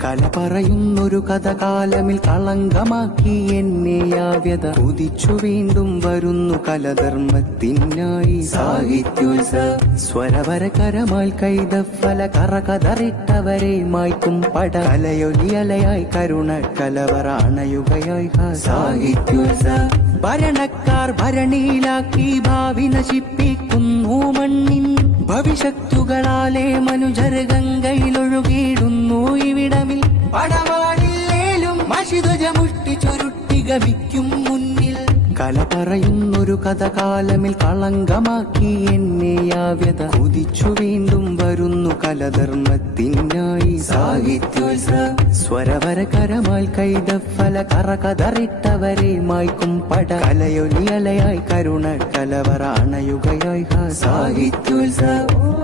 കല പറയുന്നൊരു കഥ കാലമിൽ കളങ്കമാക്കി എന്നെ യാവ്യത കുതിച്ചു വീണ്ടും വരുന്നു കലധർമ്മത്തിനായി സാഹിത്യോത്സവ സ്വരവരകരമായി കൈതഫല കറകതറിട്ടവരെ മായ്ക്കും പട കലയൊലിയലയായി കരുണ കലവറ അണയുകയായി സാഹിത്യോത്സവ ഭരണക്കാർ ഭരണിയിലാക്കി ഭാവി നശിപ്പിക്കുന്നു മണ്ണിൻ ഭവിഷ്യത്തുകളാലെ മനുജർ ഗംഗയിലൊഴുകിയിടുന്നു ഇവിടമിൽ പടവാളില്ലേലും മഷിധ്വജമുഷ്ടി ചുരുട്ടി ഗമിക്കും മുന്നിൽ കല പറയുന്നൊരു കഥ കാലമിൽ കളങ്കമാക്കി എന്നെ യാവ്യത കുതിച്ചു വീണ്ടും വരുന്നു കലധർമ്മത്തിനായി സാഹിത്യോത്സവ സ്വരവരകരമായി കൈതഫല കറകതറിട്ടവരെ മായ്ക്കും പട കലയൊലിയലയായി കരുണ കലവറ അണയുകയായി സാഹിത്യോത്സവ